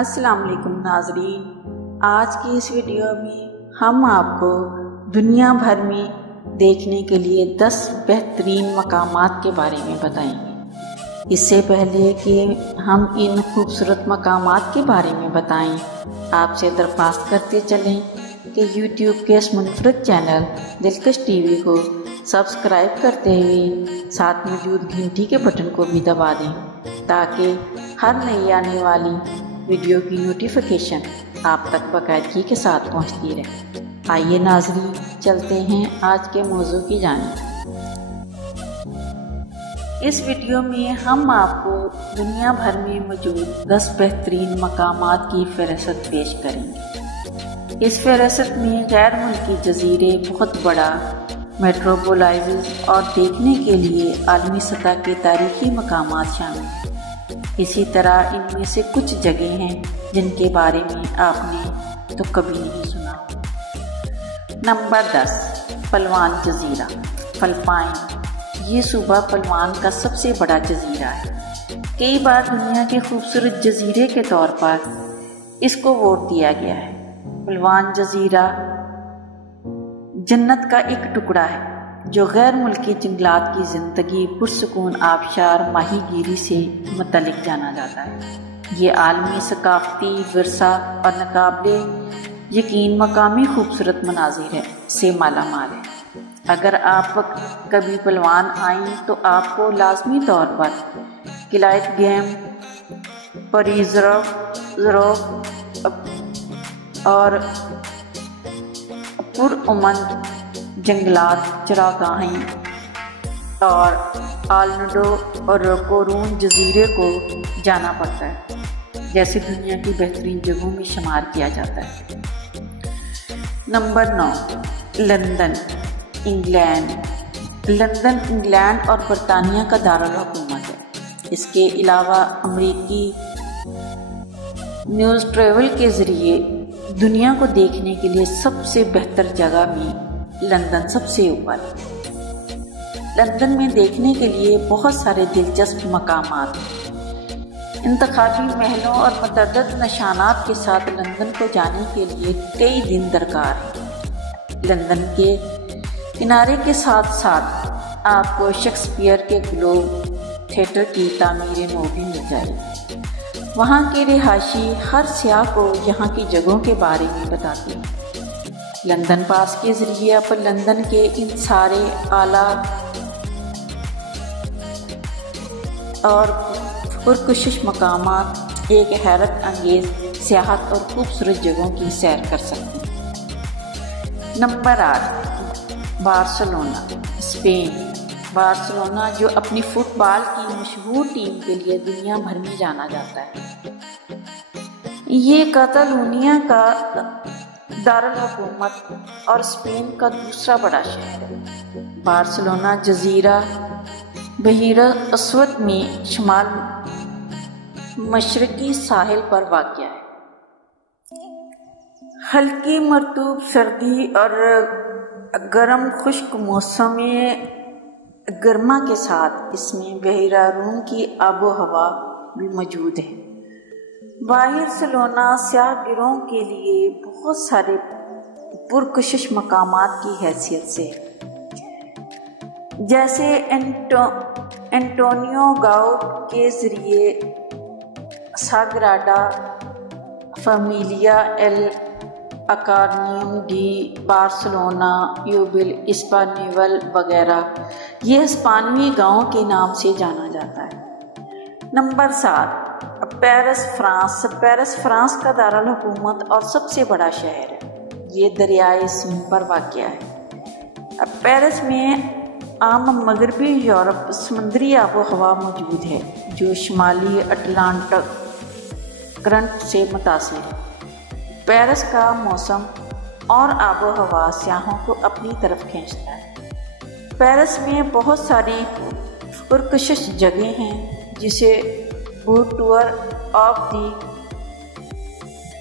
अस्सलाम वालेकुम नाज़रीन, आज की इस वीडियो में हम आपको दुनिया भर में देखने के लिए 10 बेहतरीन मकामात के बारे में बताएंगे। इससे पहले कि हम इन खूबसूरत मकामात के बारे में बताएं, आपसे दरख्वास्त करते चलें कि YouTube के इस मुनफरद चैनल दिलकश टीवी को सब्सक्राइब करते हुए साथ मौजूद घंटी के बटन को भी दबा दें ताकि हर नई आने वाली वीडियो की नोटिफिकेशन आप तक बाकायदगी के साथ पहुंचती रहे। आइए नाज़रीन, चलते हैं आज के मौजू की जानिब। इस वीडियो में हम आपको दुनिया भर में मौजूद 10 बेहतरीन मकामात की फ़हरिस्त पेश करेंगे। इस फ़हरिस्त में गैर मुल्की जजीरे, बहुत बड़ा मेट्रोपोलिस और देखने के लिए आलमी सतह के तारीखी मकामात शामिल हैं। इसी तरह इनमें से कुछ जगह हैं जिनके बारे में आपने तो कभी नहीं सुना। नंबर 10, पलवान जजीरा, फिलिपाइन। ये सूबा पलवान का सबसे बड़ा जजीरा है। कई बार दुनिया के खूबसूरत जजीरे के तौर पर इसको वोट दिया गया है। पलवान जजीरा जन्नत का एक टुकड़ा है जो गैर मुल्की जंगलात की ज़िंदगी, पुरसुकून आबशार, माहीगीरी से मुतल्लिक जाना जाता है। ये आलमी सकाफती विरसा और नाकाबिले यकीन मकामी खूबसूरत मनाजिर है से माला माल है। अगर आप कभी पलवान आएँ तो आपको लाजमी तौर पर किलायत गेम, रिजर्व और पुरअमन जंगलात, चरागाहें और आलनडो और कोरून जजीरे को जाना पड़ता है, जैसे दुनिया की बेहतरीन जगहों में शुमार किया जाता है। Number 9, London, England. London England और बरतानिया का दारुल हुकूमत है। इसके अलावा अमरीकी न्यूज़ ट्रैवल के ज़रिए दुनिया को देखने के लिए सबसे बेहतर जगह में लंदन सबसे ऊपर है। लंदन में देखने के लिए बहुत सारे दिलचस्प मकामात हैं। इंतखाबी महलों और मतअद्दिद निशानात के साथ लंदन को जाने के लिए कई दिन दरकार है। लंदन के किनारे के साथ साथ आपको शेक्सपियर के ग्लोब थिएटर की तामीर नौ भी मिल जाएगी। वहाँ के रिहायशी हर सियाह को यहाँ की जगहों के बारे में बताते हैं। लंदन पास के ज़रिए आप लंदन के इन सारे आला और पुरकशिश मकामात, एक हैरत अंगेज़ सियाहत और खूबसूरत जगहों की सैर कर सकते हैं। Number 8, Barcelona, Spain. बार्सिलोना जो अपनी फुटबॉल की मशहूर टीम के लिए दुनिया भर में जाना जाता है। ये कातालूनिया का दारुल हुकूमत और स्पेन का दूसरा बड़ा शहर है। बार्सिलोना जजीरा बहीर अस्वद में शुमाल मशरकी साहिल पर वाक़या है। हल्की मरतूब सर्दी और गर्म खुश्क मौसम गर्मा के साथ इसमें बहीरा रूम की आबो हवा भी मौजूद है। बार्सिलोना सियाहगिरों के लिए बहुत सारे पुरकशिश मकामात की हैसियत से, जैसे एंटोनियो गाउ के ज़रिए साग्राडा फैमिलिया, एल अकार्नियम डी बार्सिलोना, यूबिल इस्पानिवल वगैरह, ये हिस्पानवी गाँव के नाम से जाना जाता है। Number 7, Paris, France. Paris France का दारुल हुकूमत और सबसे बड़ा शहर है। ये दरियाए सीन पर वाक़या है। पेरिस में आम मगरबी यूरोप समुद्री आबो हवा मौजूद है जो शुमाली अटलांटिक करंट से मुतासिर है। पेरिस का मौसम और आबो हवा सियाहों को अपनी तरफ खींचता है। पेरिस में बहुत सारी पुरकशिश जगह हैं जिसे बूट टूर ऑफ दी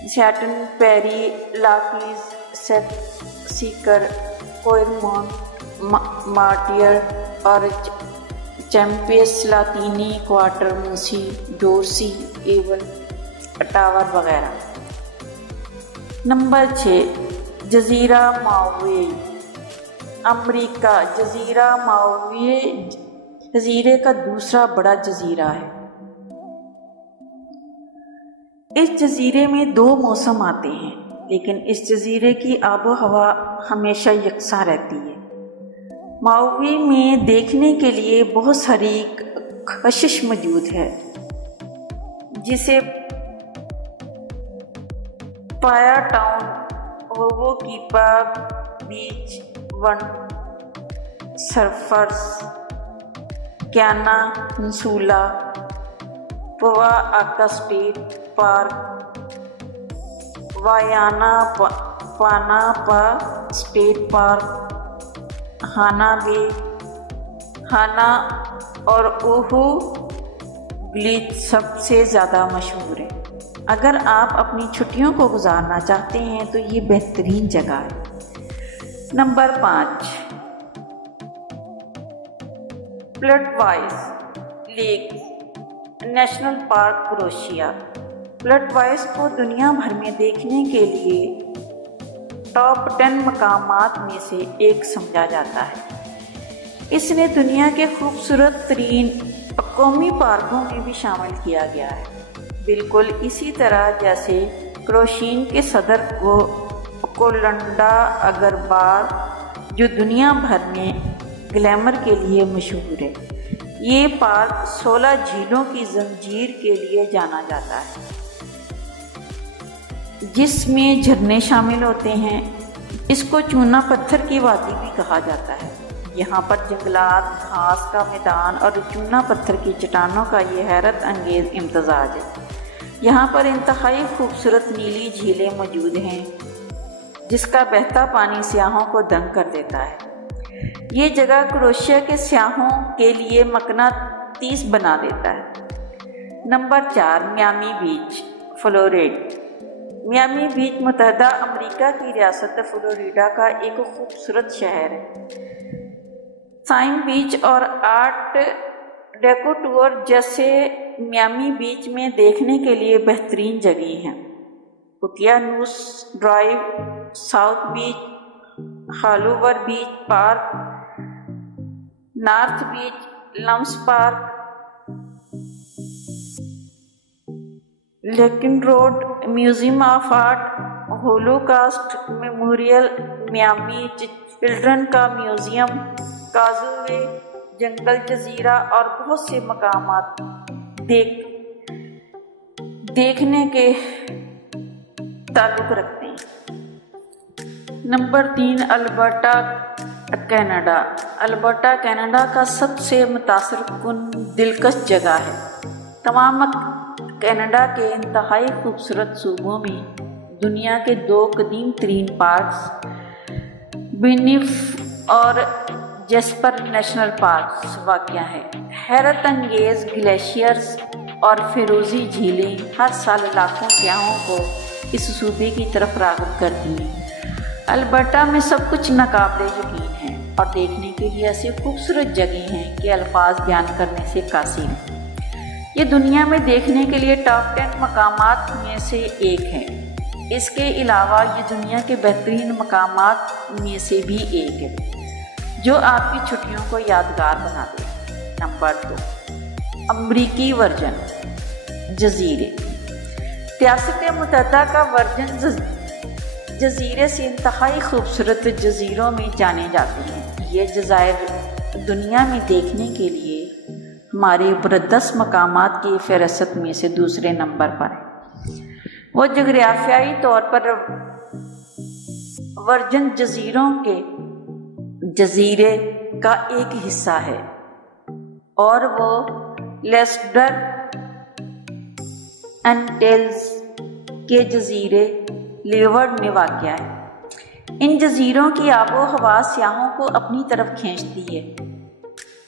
सैटन, पेरी, लाफीज, सीकर, कोयरमोन, मार्टियर और चैंपियंस, लातीनी, क्वार्टर, मूसी, डोरसी, एवल, टावर वगैरह। नंबर 6, जजीरा मावे, अमेरिका। जजीरा मावे जजीरे का दूसरा बड़ा जजीरा है। इस जजीरे में 2 मौसम आते हैं, लेकिन इस जजीरे की आबो हवा हमेशा यकसा रहती है। मावी में देखने के लिए बहुत सारी कशिश मौजूद है, जिसे पाया टाउन, ओवो कीपा बीच, वन सर्फर्स, क्याना पेनिनसुला, पवा आका स्टेट पार्क, वायाना पानापा स्टेट पार्क, हाना बे, हाना और ओहू बीच सबसे ज़्यादा मशहूर है। अगर आप अपनी छुट्टियों को गुजारना चाहते हैं तो ये बेहतरीन जगह है। Number 5, Plitvice lake national park, Croatia. Plitvice को दुनिया भर में देखने के लिए टॉप 10 मकामात में से एक समझा जाता है। इसने दुनिया के खूबसूरत तरीन कौमी पार्कों में भी शामिल किया गया है, बिल्कुल इसी तरह जैसे क्रोएशिया के सदर कोलंडा अगरबार, जो दुनिया भर में ग्लैमर के लिए मशहूर है। ये पार्क 16 झीलों की जंजीर के लिए जाना जाता है, जिसमें झरने शामिल होते हैं। इसको चूना पत्थर की वादी भी कहा जाता है। यहाँ पर जंगलात, घास का मैदान और चूना पत्थर की चट्टानों का ये हैरत अंगेज इम्तजाज है। यहाँ पर इंतहाई खूबसूरत नीली झीलें मौजूद हैं, जिसका बहता पानी सयाहों को दंग कर देता है। ये जगह क्रोएशिया के सयाहों के लिए मकनातीस बना देता है। नंबर 4, मियामी बीच, फ्लोरिडा। मियामी बीच मुत्तहदा अमेरिका की रियासत फ्लोरिडा का एक खूबसूरत शहर है। साइन बीच और आर्ट डेको टूर जैसे मियामी बीच में देखने के लिए बेहतरीन जगह हैं। उकियानूस ड्राइव, साउथ बीच, हालोवर बीच पार्क, नॉर्थ बीच, लम्स पार्क, लेकिन road, museum of art, Holocaust memorial, Miami children का म्यूजियम, काजूवे, जंगल जजीरा और बहुत से मकामात देखने के ताल्लुक रखते हैं। Number 3, Alberta, Canada. Alberta Canada का सबसे मुतासिरकुन दिलकश जगह है। तमाम कनाडा के इंतहाई खूबसूरत सूबों में दुनिया के 2 कदीम तरीन पार्क्स, बेनिफ और जेस्पर नेशनल पार्क्स वाक़या है। हैरत अंगेज ग्लेशियर्स और फिरोज़ी झीलें हर साल लाखों सयाहों को इस सूबे की तरफ राग़िब करती हैं। अल्बर्टा में सब कुछ नाकाबिले यकीन है और देखने के लिए ऐसी खूबसूरत जगह हैं कि अल्फाज बयान करने से कासिर हैं। ये दुनिया में देखने के लिए टॉप 10 मकामात में से एक है। इसके अलावा ये दुनिया के बेहतरीन मकामात में से भी एक है, जो आपकी छुट्टियों को यादगार बना दे। नंबर 2, अमरीकी वर्जन जजीरे। रियासत मुत्तहदा का वर्जन जजीरे से इंतहाई खूबसूरत जजीरों में जाने जाते हैं। ये जज़ायर दुनिया में देखने के लिए हमारे ऊपर 10 मकामात की फ़हरिस्त में से दूसरे नंबर पर है। वो जोग्राफियाई तौर पर वर्जन जजीरों के जजीरे का एक हिस्सा है और वो लेस्टर एंटेल्स के जजीरे लेवर्ड में वाक़या है। इन जजीरों की आबो हवा सयाहों को अपनी तरफ खींचती है।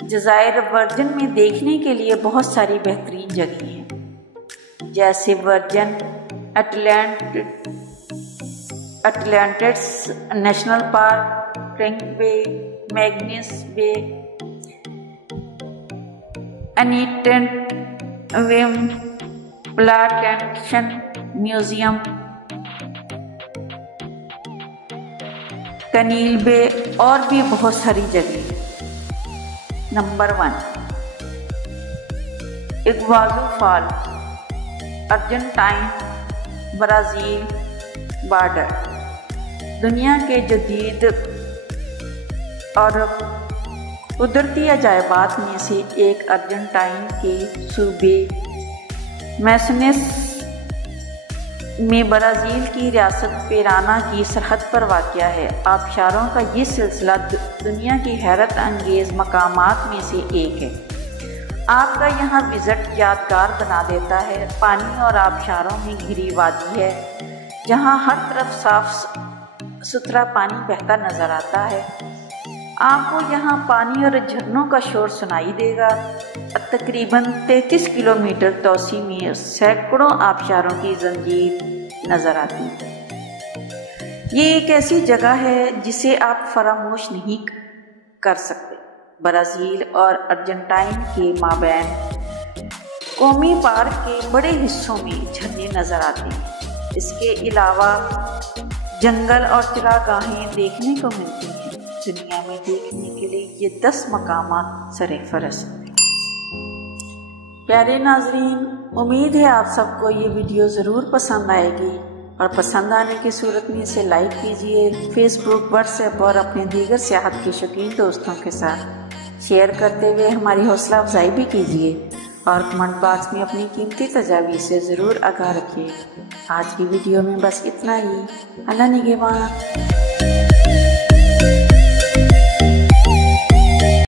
जज़ायर वर्जन में देखने के लिए बहुत सारी बेहतरीन जगह हैं, जैसे वर्जन अटलांटिस national park, Trunk Bay, Magens Bay, अनीटेंट वेम, प्लाटेंशन म्यूजियम, कनील बे और भी बहुत सारी जगह। Number 1 Iguazu fall, Argentine Brazil border. दुनिया के जदीद और कुदरती अजायबात में से एक अर्जेंटाइन के सूबे मैसनेस में ब्राज़ील की रियासत पेराना की सरहद पर वाक़या है। आबशारों का ये सिलसिला दुनिया की हैरत अंगेज़ मकामात में से एक है। आपका यहाँ विज़िट यादगार बना देता है। पानी और आबशारों में घिरी वादी है जहाँ हर तरफ साफ सुथरा पानी बहता नज़र आता है। आपको यहाँ पानी और झरनों का शोर सुनाई देगा। तकरीबन 33 किलोमीटर तौसी में सैकड़ों आबशारों की जंजीर नज़र आती है। ये एक ऐसी जगह है जिसे आप फरामोश नहीं कर सकते। ब्राज़ील और अर्जेंटाइन के माबैन कौमी पार्क के बड़े हिस्सों में झरने नज़र आते हैं। इसके अलावा जंगल और चरागाहें देखने को मिलती हैं। दुनिया में देखने के लिए ये 10 मकामात सरे-फहरिस्त हैं। प्यारे नाजरीन, उम्मीद है आप सबको ये वीडियो ज़रूर पसंद आएगी और पसंद आने की सूरत में इसे लाइक कीजिए। फेसबुक, व्हाट्सएप और अपने दीगर सियाहत के शौकीन दोस्तों के साथ शेयर करते हुए हमारी हौसला अफजाई भी कीजिए और कमेंट बॉक्स में अपनी कीमती तजावीज़ से ज़रूर आगाह रखिए। आज की वीडियो में बस इतना ही। अल्लाह निगहबान।